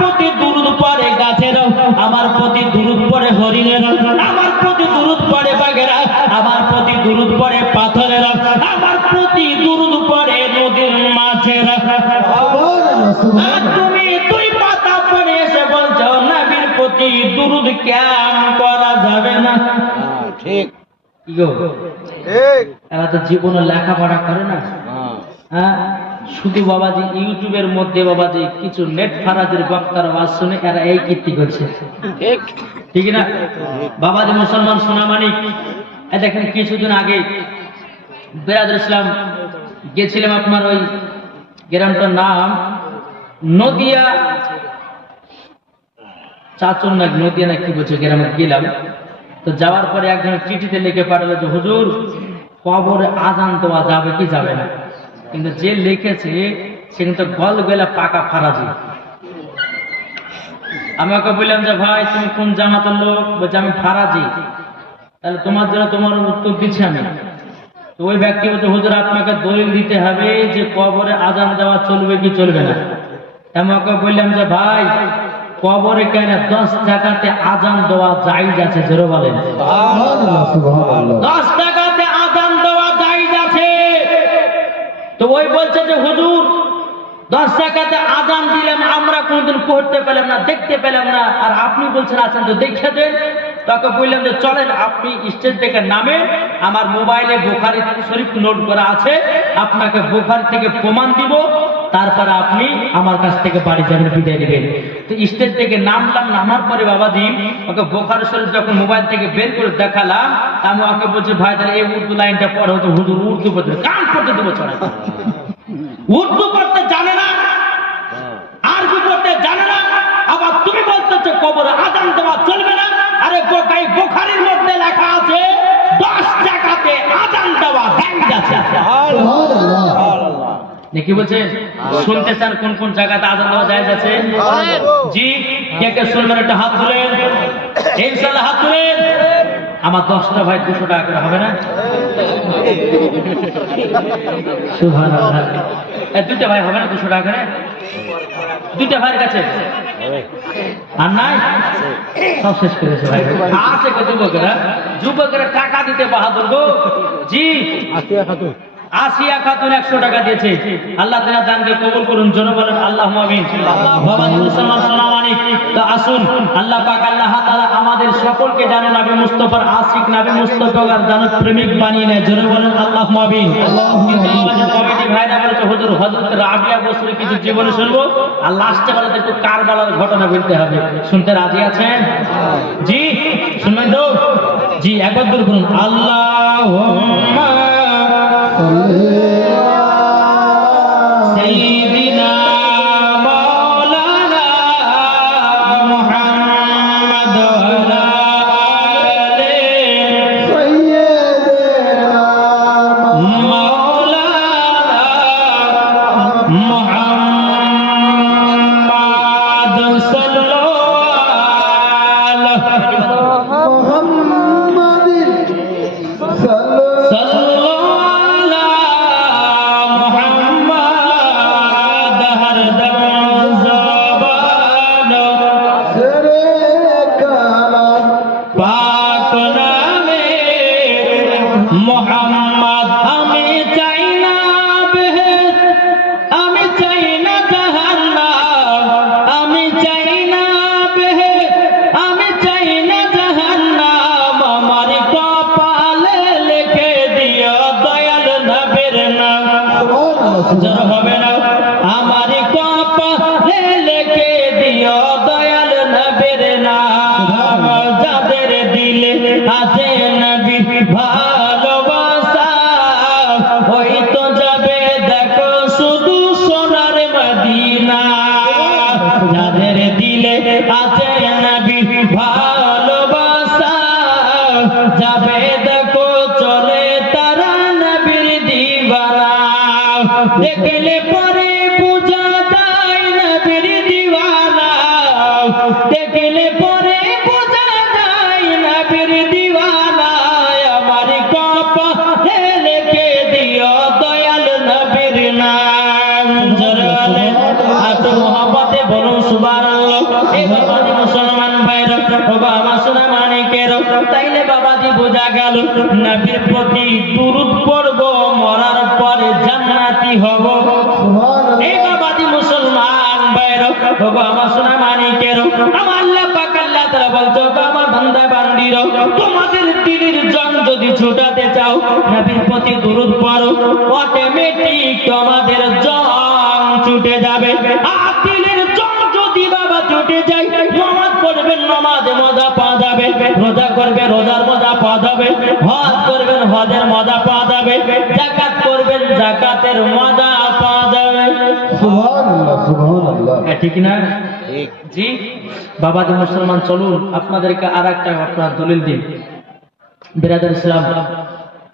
প্রতি দুরূদ পড়ে গাছেরা, আমার প্রতি দুরূদ পড়ে হরিণেরা, আমার প্রতি দুরূদ পড়ে বাঘেরা, আমার প্রতি দুরূদ পড়ে পাথরেরা, আমার প্রতি দুরূদ পড়ে নদীর মাছেরা। তুমি দুই পাতা পড়ে এসে বলছো নবীর প্রতি দুরূদ কেন করা যাবে না? ঠিক কি গো, ঠিক এরা তো জীবনে লেখাপড়া করে না। হ্যাঁ, শুধু বাবাজি ইউটিউবের মধ্যে বাবাজি কিছু নেট ফারাজের বক্তার আওয়াজ শুনে এরা এই কীর্তি করছে। ঠিক ঠিক না বাবাজি? মুসলমান সোনামানিক, দেখেন কিছুদিন আগে বেরাদুল ইসলাম গেছিলাম, আপনার ওই গ্রামটার নাম নদিয়া চাচর না নদিয়া না কি বলছে গ্রামে গেলাম। তো যাওয়ার পরে একজন চিঠিতে লিখে পাঠালো যে হুজুর কবরে আজান দেওয়া যাবে কি যাবে না। কিন্তু যে লিখেছে সে কিন্তু গল গেলা পাকা ফারাজি। আমি ওকে বললাম যে ভাই তুমি কোন জামাতের লোক? বলছে আমি ফারাজি। তাহলে তোমার জন্য তোমার উত্তর দিচ্ছি আমি। তো ওই ব্যক্তি বলছে হুজুর আপনাকে দলিল দিতে হবে যে কবরে আজান দেওয়া চলবে কি চলবে না। আমি ওকে বললাম যে ভাই কবরে কেন 10 টাকাতে আজান দেওয়া জায়েজ আছে? জোরে বলেন 10 টাকাতে আজান দেওয়া জায়েজ আছে। তো ওই বলছে যে হুজুর 10 টাকাতে আজান দিলাম, আমরা কোনদিন পড়তে পেলাম না, দেখতে পেলাম না, আর আপনি বলছেন আছেন তো দেখে দেন। তাকে বললাম যে চলেন আপনি স্টেজ থেকে নামে, আমার মোবাইলে বুখারী শরীফ নোট করা আছে, আপনাকে বুখারী থেকে প্রমাণ দিব, তারপরে আপনি আমার কাছ থেকে বাড়ি যাবেন, বিদায় নেবেন। তো স্টেজ থেকে নামলাম, নামার পরে বাবাজি ওকে বুখারী শরীফ যখন মোবাইল থেকে বের করে দেখালাম, আমি ওকে বলছি ভাই তাহলে এই উর্দু লাইনটা পড়ো। তো হুজুর উর্দু পড়তে কান পড়তে দেবো চলে, উর্দু পড়তে জানে না, আরবি পড়তে জানে না, আবার তুমি বলতেছো কবরে আজান দেওয়া চলবে না। আরে বোকাই, বুখারীর মধ্যে লেখা আছে 10 টাকাতে আজান দেওয়া জায়েজ আছে। কি বলছেন? শুনতে চান কোন কোন জায়গাতে আজান দেওয়া জায়েজ আছে? জি, কে কে শুনবেন একটা হাত তুলেন, ইনশাআল্লাহ হাত তুলেন। আমার 10টা ভাই 200 টাকা করে হবে না? সুবহানাল্লাহ। এই 2টা ভাই হবে না 200 টাকা করে? 2টা ভাইয়ের কাছে আর নাই, সব শেষ করেছে ভাই। আছে কত যুবকেরা, যুবকেরা টাকা দিতে বাহাদুর গো। জি, আসিয়া খাতুন 100 টাকা দিয়েছে। আল্লাহ তাআলা দানকে কবুল করুন, জোরে বলেন আল্লাহুম্মা আমিন। বাবাজি মুসলমান সোনামানিক, তো আসুন আল্লাহ পাক আল্লাহ তাআলা আমাদের সকলকে জানো নবী মুস্তাফার আশিক, নবী মুস্তাফার জান্নাত প্রেমিক বানিয়ে নেয়, জোরে বলেন আল্লাহুম্মা আমিন। কমিটি ভাইরা বলেছে হুজুর হযরত রাবিয়া বসরি কিছু জীবনী শুনবো, আর লাস্টে বলে একটু কারবালার ঘটনা বলতে হবে। শুনতে রাজি আছেন? জি, শুনবেন তো? জি, একবার দূর করুন আল্লাহুম্মা সাইয়্যিদিনা মাওলানা মুহাম্মদ ওয়া আলি সাইয়্যিদিনা মাওলানা মুহাম্মদ সাল্লাল্লাহু মোহাম্মদ। আমি চাই না বেহেশত, আমি চাই না জাহান্নাম, আমি চাই না বেহেশত, আমি চাই না জাহান্নাম, আমার কপালে লিখে দিও দয়াল নবীর নাম। জোর হবে না? আমার কপালে লিখে দিও দয়াল নবীর নাম। যাদের দিলে আছে নবী ভালোবাসা, ওই তো যাবে দেখো শুধু সোনার মদিনা। যাদের দিলে আছে নবী ভালোবাসা, যাবে দেখো চলে তারা নবীর দিওয়ানা। দেখলে পরে বুঝা যায় নবীর দিওয়ানা, দেখলে পরে বুঝা যায় নবীর দিওয়ানা। আমার কপালে লিখে দিও দয়াল নবীর নাম। জোরে বলেন আর মোহাম্মতে বলুন সুবহানাল্লাহ। এই বাবাজি মুসলমান ভাইরা বাবা আমার সোনা মানিকের তাইলে বাবাজি বোঝা গেল নবীর প্রতি দুরূদ পড়ব মরার পরে জান্নাতি হব এই বাবাজি মুসলমান ভাইরা বাবা আমার সোনা মানিকের আমার আল্লাহ পাক আল্লাহ তাআলা বলছো আমার বান্দা বান্দিরা তোমাদের দিলের জান যদি ছুটাতে চাও নবীর প্রতি দুরূদ পড়ো অটোমেটিক তোমাদের জান ছুটে যাবে আর দিলের জান যদি বাবা ছুটে যায় নামাজ পড়বেন নামাজে মজা পাওয়া যাবে রোজা করবে রোজার মজা পাওয়া যাবে হজ করবেন হজের মজা পাওয়া যাবে যাকাত করবেন যাকাতের মজা পাওয়া যাবে সুবহানাল্লাহ সুবহানাল্লাহ ঠিক না ঠিক জি বাবাজি মুসলমান চলুন আপনাদেরকে আর একটা আপনার দলিল দিন বিরাদার ইসলাম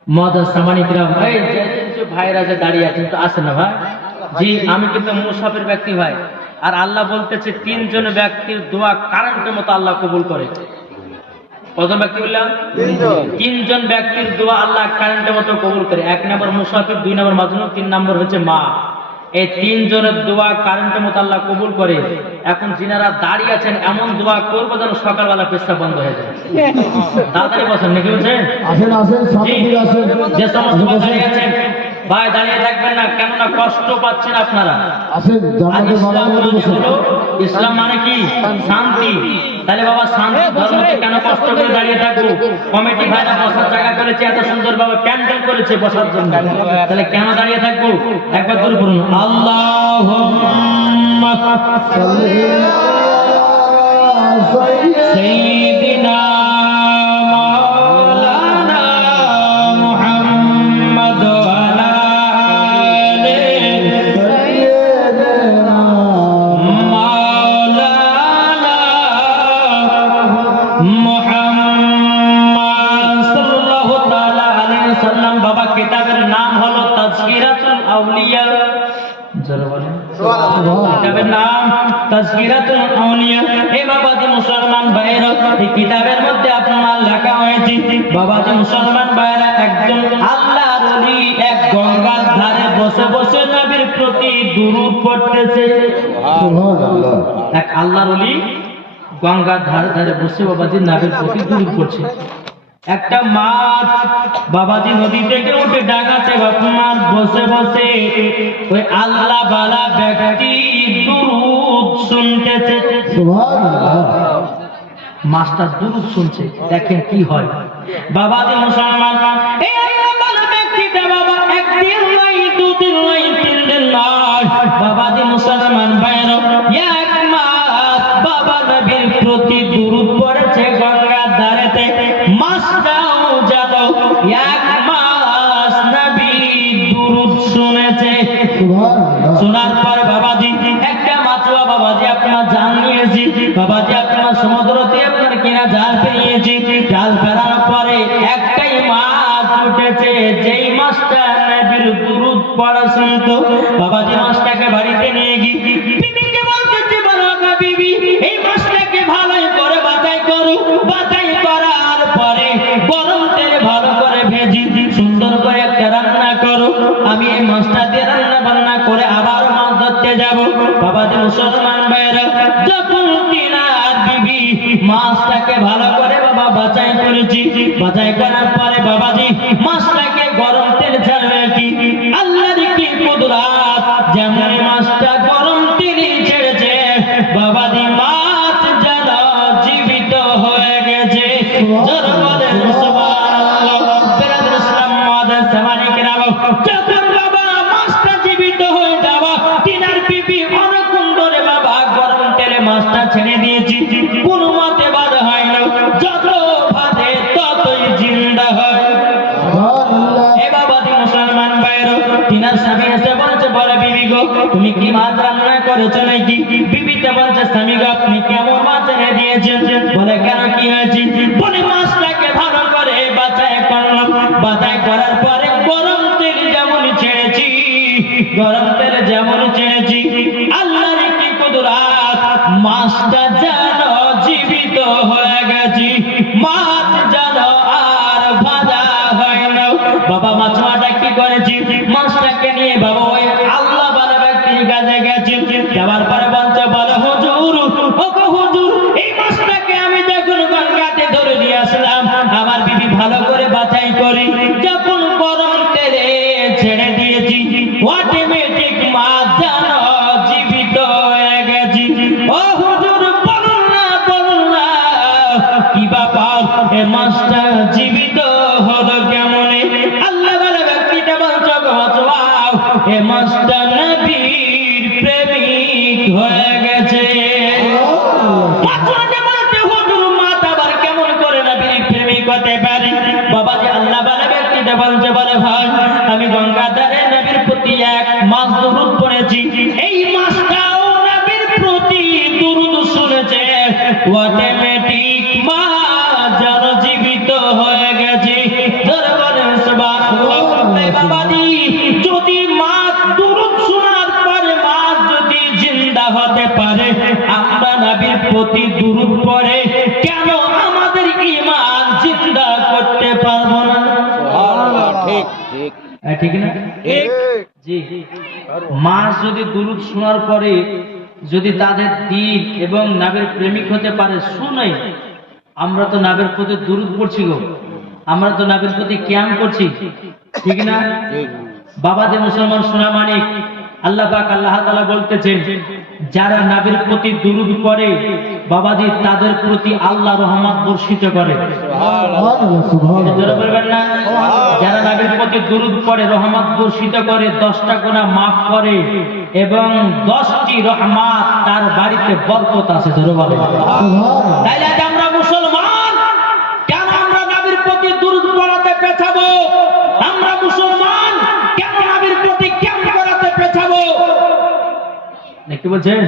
মহাদাস সামানিক রাম এই যে ভাইরা যে দাঁড়িয়ে আছেন তো আসেন না ভাই জি আমি কিন্তু মুসাফির ব্যক্তি ভাই আর আল্লাহ বলতেছে তিনজন ব্যক্তির দোয়া কারেন্টের মতো আল্লাহ কবুল করে কজন ব্যক্তি বললাম তিনজন ব্যক্তির দোয়া আল্লাহ কারেন্টের মতো কবুল করে এক নম্বর মুসাফির দুই নম্বর মাজনুন তিন নম্বর হচ্ছে মা এই তিনজনের দোয়া কারেন্টের মতো আল্লাহ কবুল করে এখন যিনারা দাঁড়িয়ে আছেন এমন দোয়া করবো যেন সকালবেলা পেশাব বন্ধ হয়ে যায় তাড়াতাড়ি বসেন নাকি বলছেন আসেন আসেন সামনে দিকে আসেন যে সমস্ত ভাই দাঁড়িয়ে আছেন ভাই দাঁড়িয়ে থাকবেন না কেননা কষ্ট পাচ্ছেন আপনারা আসেন আর জামাতে ইসলাম বানানো মানে বসেন হলো ইসলাম মানে কি শান্তি তাহলে বাবা শান্তি ধর্মকে কেন কষ্ট করে দাঁড়িয়ে থাকবো কমিটি ভাইরা বসার জায়গা করেছে এত সুন্দর ভাবে প্যান্ডেল করেছে বসার জন্য তাহলে কেন দাঁড়িয়ে থাকবো একবার দূর করুন আল্লাহুম্মা সাইয়্যিদিনা মাওলানা মুহাম্মদ ওয়া আলা মাওলানা মুহাম্মদ সাল্লাল্লাহু তাআলা আলাইহি ওয়াসাল্লাম বাবা কিতাবের নাম হলো তাযকিরাতুল আউলিয়া জোরে বলেন কিতাবের নাম তাযকিরাতুল আউলিয়া এই বাবাজি মুসলমান ভাইরা এই কিতাবের মধ্যে আপনার লেখা হয়েছে বাবাজি মুসলমান ভাইরা একজন আল্লাহর ওলি এক গঙ্গার ধারে বসে বসে নবীর প্রতি দুরূদ পড়তেছে সুবহানাল্লাহ এক আল্লাহর ওলি গঙ্গার ধারে ধারে বসে বাবাজি নবীর প্রতি দুরূদ পড়ছে একটা মাছ বাবাজি নদী থেকে উঠে ডাঙাতে বাপমার বসে বসে ওই আল্লাহ বালা ব্যক্তি দুরূদ শুনতেছে সুবহানাল্লাহ মাছটা দুরূদ শুনছে দেখেন কি হয় বাবাজি মুসলমান এই আল্লাহ বালা ব্যক্তিটা বাবা একদিন নয় দুদিন নয় তিন দিন নয় বাবাজি মুসলমান ভাইরা এক মাস বাবা নবীর প্রতি দুরূদ পড়েছে গঙ্গার ধারেতে মাছটাও জানো এক মাস নবী দুরূদ শুনেছে সুবহানাল্লাহ শোনার পর বাবাজি একটা মাছুয়া বাবাজি আপনার জাল নিয়েছি বাবাজি আপনার সমুদ্রতে আপনার কিনা জাল ফেলিয়েছি জাল ফেরার পরে একটাই মাছ উঠেছে যেই মাছটা নবীর দুরূদ পড়া শুনতো বাবাজি মাছটাকে বাড়িতে নিয়ে গিয়ে বিবিকে বলতেছে বলো গো বিবি এই মাছটাকে ভালোই করে বাছাই করো বাছাই করার পরে গরম তেলে ভালো করে ভেজি সুন্দর করে একটা রান্না করো আমি এই মাছটা দিয়ে রান্না বান্না করে আবার মাছ ধরতে যাব বাবাজি মুসলমান ভাইরা যখন তিনার বিবি মাছটাকে ভালো করে বাবা বাছাই করেছি বাছাই করার পরে বাবাজি মাছটাকে গরম তেল ছাড়বে কি আল্লাহর কি কুদরত যেমন মাছটা গরম তেলে ছেড়েছে বাবাজি মাছ যেন জীবিত হয়ে গেছে জোরে বলেন সুবহানাল্লাহ বিরাদার ইসলাম মুআদ্দাস সামানিক রাম যখন বাবা মাছটা জীবিত হয়ে যাওয়া তিনার বিবি অনেকক্ষণ ধরে বাবা গরম তেলে মাছটা ছেড়ে দিয়েছি কোনো মতে বাধা হয় না যত ভাজে ততই জিন্দা হয় সুবহানাল্লাহ এ বাবাজি মুসলমান ভাইরা তিনার স্বামী এসে বলছে বলে বিবি গো তুমি কি মাছ রান্না করেছো নাকি বিবিটা বলছে স্বামী গো আপনি কেমন মাছ এনে দিয়েছেন বলে কেন কি হয়েছে বলে মাছটাকে ভালো করে বাছাই করলাম বাছাই করার পরে গরম তেল যেমন ছেড়েছি গরম তেল যেমন ছেড়েছি আল্লাহর কি কুদরত মাছটা যেন জীবিত হয়ে গেছে মাছ যেন আর ভাজা হয় না বাবা মাছটা কি করেছি মাছটাকে নিয়ে বাবা ওই আল্লাহ বালা ব্যক্তির কাছে গেছে যাওয়ার পরে বলছে বলে হুজুর ও এ মাছটা জীবিত হলো কেমনে? আল্লাহ বলে ব্যক্তিটা বলছে ওয়াও, এ মাছটা নবীর প্রেমিক হয়ে গেছে। মাছটা বলতে হুজুর মাছ আবার কেমন করে নবীর প্রেমিক হতে পারে? বাবাজি আল্লাহ বলে ব্যক্তিটা বলছে বলে ভাই আমি গঙ্গাধারে নবীর প্রতি এক মাস দুরূদ পড়েছি, এই মাছটাও নবীর প্রতি দুরূদ শুনেছে, অটোমেটিক মাছ যেন জীবিত হয়ে গেছে। ধরে বলেন সুবহানাল্লাহ। এই বাবাজি যদি মাছ দুরূদ শোনার পরে মাছ যদি জিন্দা হতে পারে, আমরা নবীর প্রতি দুরূদ পড়ে কেন আমাদের ঈমান জিন্দা করতে পারবো না? সুবহানাল্লাহ, ঠিক ঠিক ঠিক না? জি। মাছ যদি দুরূদ শোনার পরে যদি তাদের দিল এবং নবীর প্রেমিক হতে পারে, শুনে আমরা তো নবীর প্রতি দুরূদ পড়ছি গো, আমরা তো নবীর প্রতি কিয়াম করছি, ঠিক না? ঠিক বাবাজি মুসলমান সোনা মানিক, আল্লাহ পাক আল্লাহ তাআলা বলতেছেন যারা নবীর প্রতি দুরূদ পড়ে বাবাজি তাদের প্রতি আল্লাহ রহমত বর্ষিত করে। সুবহানাল্লাহ, সুবহানাল্লাহ। জোরে বলবেন না? যারা নবীর প্রতি দুরূদ পড়ে রহমত বর্ষিত করে, 10টা গুনাহ maaf করে এবং 10টি রহমত তার বাড়িতে বরকত আছে। জোরে বলেন। সুবহানাল্লাহ। তাইলে আজ আমরা মুসলমান, কেন আমরা নবীর প্রতি দুরূদ পড়াতে পেছাবো? আমরা মুসলমান, কেন নবীর প্রতি কিয়াম করাতে পেছাবো? কি বলছেন?